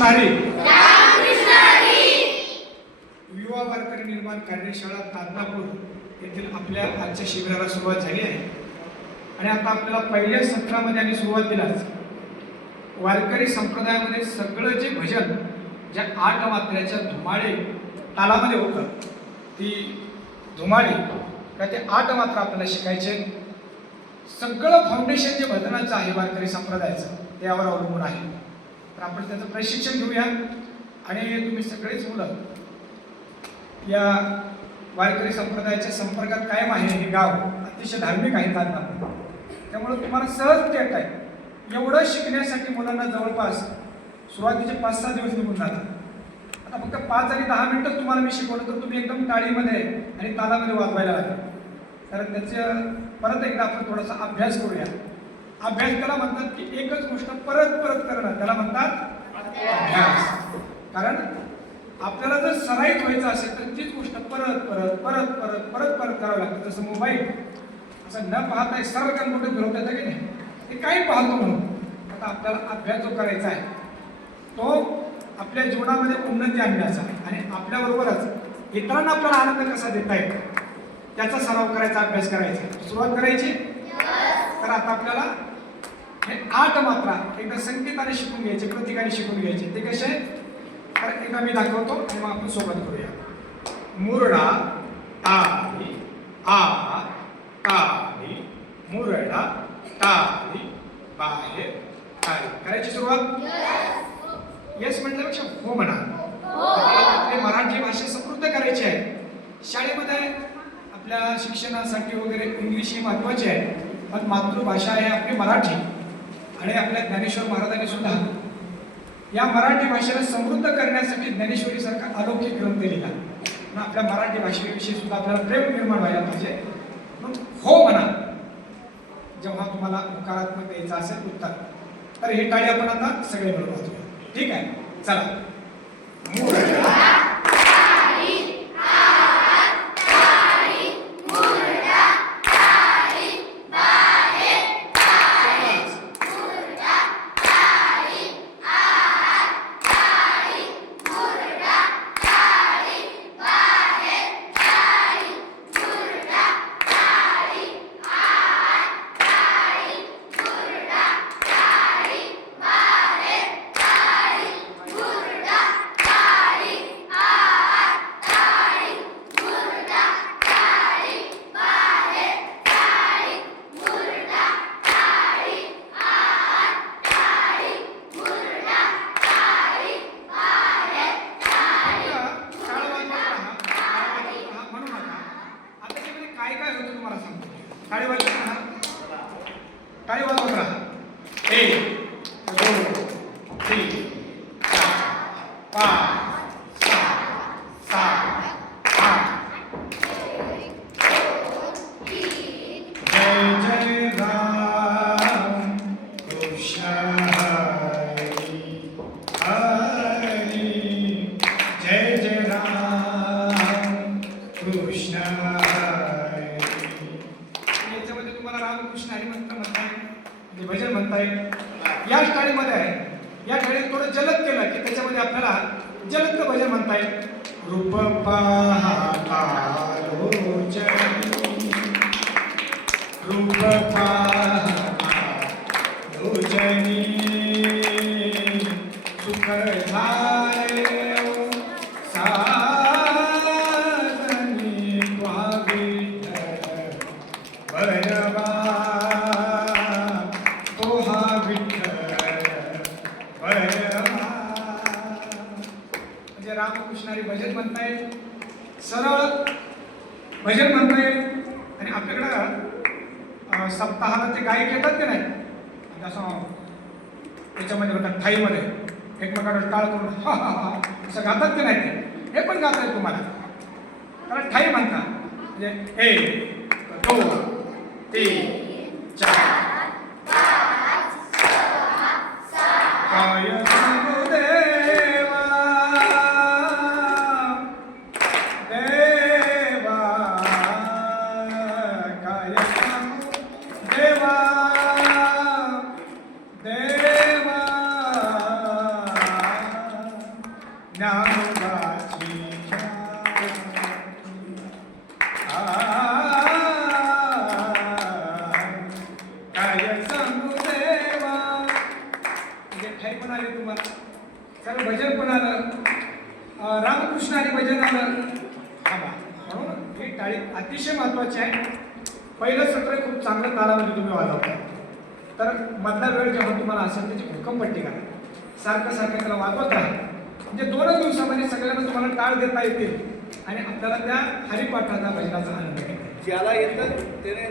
रामकृष्ण हरी. युवा वारकरी निर्माण कार्यशाळा तादनापूर येथील आपल्या आजच्या शिबिराला सुरुवात झाली आहे. आणि आता आपल्याला पहिल्या सत्रामध्ये आणि सुरुवात दिलाच वारकरी संप्रदायामध्ये सगळं जे भजन ज्या 8 मात्र्याच्या धुमाळे तालामध्ये होतं, ती धुमाळे का ते 8 मात्रा आपल्याला शिकायचे. सगळं फाउंडेशन जे भजनाचं आहे वारकरी संप्रदायाचं ते यावर अवलंबून आहे. तर आपण त्याचं प्रशिक्षण घेऊया. आणि तुम्ही सगळेच मुलं या वारकरी संप्रदायाच्या संपर्कात कायम आहे. हे गाव अतिशय धार्मिक आहे तादनापूर, त्यामुळे तुम्हाला सहज येत आहे. एवढं शिकण्यासाठी मुलांना जवळपास सुरुवातीचे 5-6 दिवस निघून जातात. आता फक्त 5 आणि 10 मिनिटं तुम्हाला मी शिकवलं तर तुम्ही एकदम टाळीमध्ये आणि तालामध्ये वाजवायला लागेल. तर त्याचं परत एकदा आपण थोडासा अभ्यास करूया. अभ्यास त्याला म्हणतात की एकच गोष्ट परत परत करणं, त्याला म्हणतात अभ्यास. कारण आपल्याला जर सराईत व्हायचं असेल तर तीच गोष्ट परत परत परत परत परत परत करावं लागतं. जसं मोबाईल असं न पाहता सरळ कम्प्युटर फिरवता येतं की नाही, ते काही पाहतो म्हणून. आता आपल्याला अभ्यास जो करायचा आहे तो आपल्या जीवनामध्ये उन्नती आणण्याचा आणि आपल्याबरोबरच इतरांना आपल्याला आनंद कसा देता येतो त्याचा सराव करायचा, अभ्यास करायचा. सुरुवात करायची. तर आता आपल्याला हे 8 मात्रा एकदा संकेताने शिकून घ्यायचे, प्रतीकाने शिकून घ्यायचे. ते कसे तर एकदा मी दाखवतो आणि मग आपण सोबत करूया. मुरडा टाळी आ टाळी, मुरडा टाळी, बाहेर टाळी. करायची सुरुवात. येस म्हटल्यापेक्षा हो म्हणा. आपली मराठी भाषा समृद्ध करायची आहे. शाळेमध्ये आपल्या शिक्षणासाठी वगैरे इंग्लिश ही महत्त्वाची आहे, पण मातृभाषा आहे आपली मराठी. आणि आपल्या ज्ञानेश्वर महाराजांनी सुद्धा या मराठी भाषेला समृद्ध करण्यासाठी ज्ञानेश्वरीसारखा अलौकिक ग्रंथ लिहिला. पण आपल्या मराठी भाषेविषयी सुद्धा आपल्याला प्रेम निर्माण व्हायला पाहिजे. म्हणून हो म्हणा जेव्हा तुम्हाला नकारात्मक द्यायचं असेल उत्तर. तर ही टाळी आपण आता सगळे मिळून वाजूया. ठीक आहे, चला. टाळी वाजवत राहा. 1 2 3 4 5 6 7 8. जय जय राम कृष्ण हरी हरी, जय जय राम कृष्ण हरी. याच्यामध्ये तुम्हाला रामकृष्ण हरी मंत्र म्हणता येईल, म्हणजे भजन म्हणता येईल. या टाळीमध्ये आहे. या टाळीत थोडं जलद केलं की त्याच्यामध्ये आपल्याला जलद भजन म्हणता येईल. रूप पाहता लोचनी, रूप पाहता लोचनी, सुख झाले साधनी व्हावी बरवा तो हा विठ्ठल बरवा. म्हणजे रामकृष्णारी भजन म्हणता येईल, सरळ भजन म्हणता येईल. आणि आपल्याकडं सप्ताहाला ते गायक येतात की नाही, असं त्याच्यामध्ये म्हणतात ठाईमध्ये एकमेकांना टाळ करून हा हा हा असं गातात की नाही, हे पण गाता येईल तुम्हाला. कारण ठाई म्हणतात. म्हणजे 1 2 3 4 काय सांगू देवा देवा, काय सांगू देवा देवा. ज्ञानोबाची काय सांगू देवा. म्हणजे ठाई पण आले तुम्हाला, सगळं भजन पण आलं, रामकृष्ण आणि भजन आलं. हा बा म्हणून ही टाळी अतिशय महत्वाची आहे. पहिलं सत्र खूप चांगलं तालामध्ये तुम्ही वाजवता, तर मधला वेळ जेव्हा तुम्हाला असेल त्याची भूकंपट्टी करा, सारखं सारखं त्याला वाजवत राहा. म्हणजे 2 दिवसामध्ये सगळ्यांना तुम्हाला टाळ देता येतील आणि आपल्याला त्या हरिपाठाचा भजनाचा आनंद घ्यायचा. ज्याला येतं त्याने